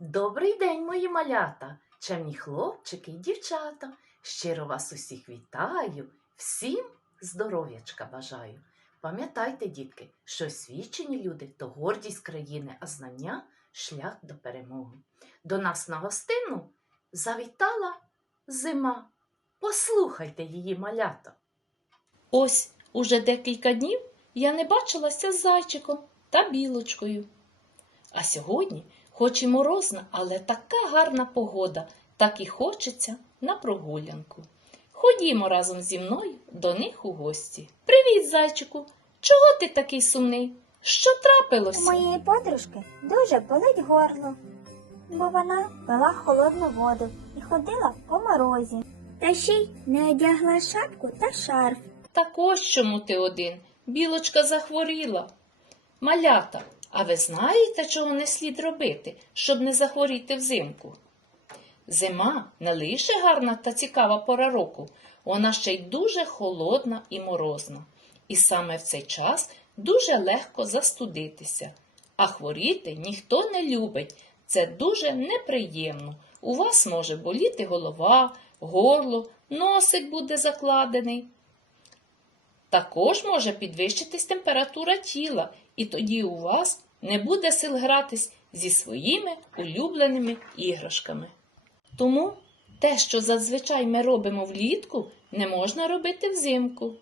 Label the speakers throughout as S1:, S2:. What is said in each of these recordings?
S1: Добрий день, мої малята, чемні хлопчики і дівчата. Щиро вас усіх вітаю, всім здоров'ячка бажаю. Пам'ятайте, дітки, що освічені люди то гордість країни, а знання шлях до перемоги. До нас на гостину завітала зима. Послухайте її малята. Ось уже декілька днів я не бачилася з зайчиком та білочкою. А сьогодні, хоч і морозна, але така гарна погода, так і хочеться на прогулянку. Ходімо разом зі мною до них у гості. Привіт, зайчику! Чого ти такий сумний? Що
S2: У
S1: трапилося?
S2: моєї подружки дуже болить горло, бо вона пила холодну воду і ходила по морозі. Та ще й не одягла шапку та шарф.
S1: Так ось чому ти один. Білочка захворіла. Малята, а ви знаєте, чого не слід робити, щоб не захворіти взимку? Зима не лише гарна та цікава пора року, вона ще й дуже холодна і морозна. І саме в цей час дуже легко застудитися. А хворіти ніхто не любить. Це дуже неприємно. У вас може боліти голова, горло, носик буде закладений. Також може підвищитись температура тіла, і тоді у вас не буде сил гратись зі своїми улюбленими іграшками. Тому те, що зазвичай ми робимо влітку, не можна робити взимку.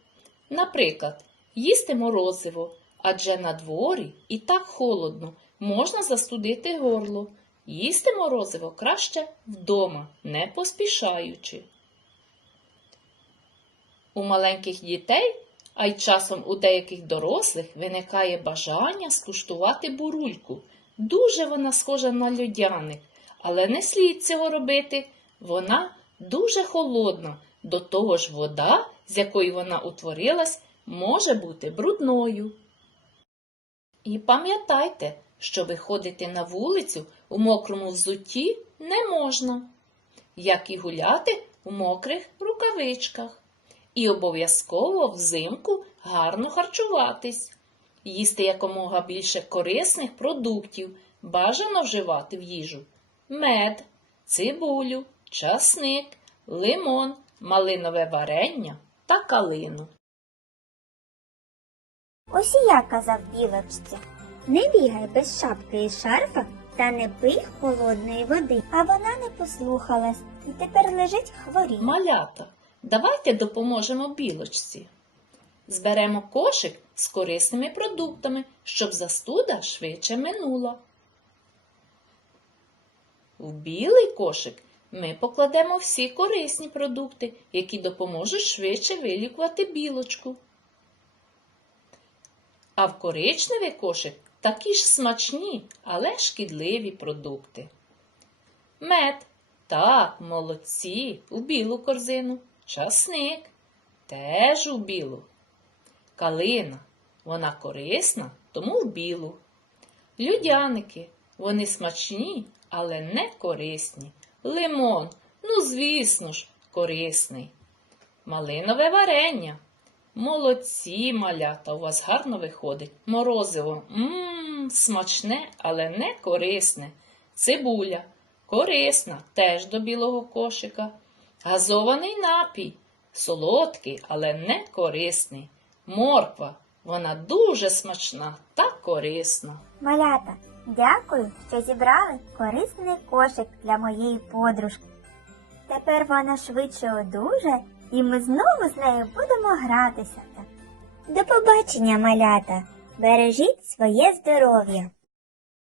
S1: Наприклад, їсти морозиво, адже на дворі і так холодно, можна застудити горло. Їсти морозиво краще вдома, не поспішаючи. У маленьких дітей, а й часом у деяких дорослих виникає бажання скуштувати бурульку. Дуже вона схожа на льодяник, але не слід цього робити. Вона дуже холодна, до того ж вода, з якої вона утворилась, може бути брудною. І пам'ятайте, що виходити на вулицю у мокрому взутті не можна, як і гуляти у мокрих рукавичках. І обов'язково взимку гарно харчуватись, їсти якомога більше корисних продуктів, бажано вживати в їжу мед, цибулю, часник, лимон, малинове варення та калину.
S2: Ось і я казав білочці. Не бігай без шапки і шарфа та не пий холодної води. А вона не послухалась і тепер лежить хворіє.
S1: Малята, давайте допоможемо білочці. Зберемо кошик з корисними продуктами, щоб застуда швидше минула. В білий кошик ми покладемо всі корисні продукти, які допоможуть швидше вилікувати білочку. А в коричневий кошик такі ж смачні, але шкідливі продукти. Мед. Так, молодці, у білу корзину. Часник теж у білу. Калина. Вона корисна, тому в білу. Людяники. Вони смачні, але не корисні. Лимон. Ну, звісно ж, корисний. Малинове варення. Молодці, малята, у вас гарно виходить. Морозиво. Мм, смачне, але не корисне. Цибуля. Корисна, теж до білого кошика. Газований напій. Солодкий, але не корисний. Морква. Вона дуже смачна та корисна.
S2: Малята, дякую, що зібрали корисний кошик для моєї подружки. Тепер вона швидше одужає, і ми знову з нею будемо гратися. До побачення, малята! Бережіть своє здоров'я!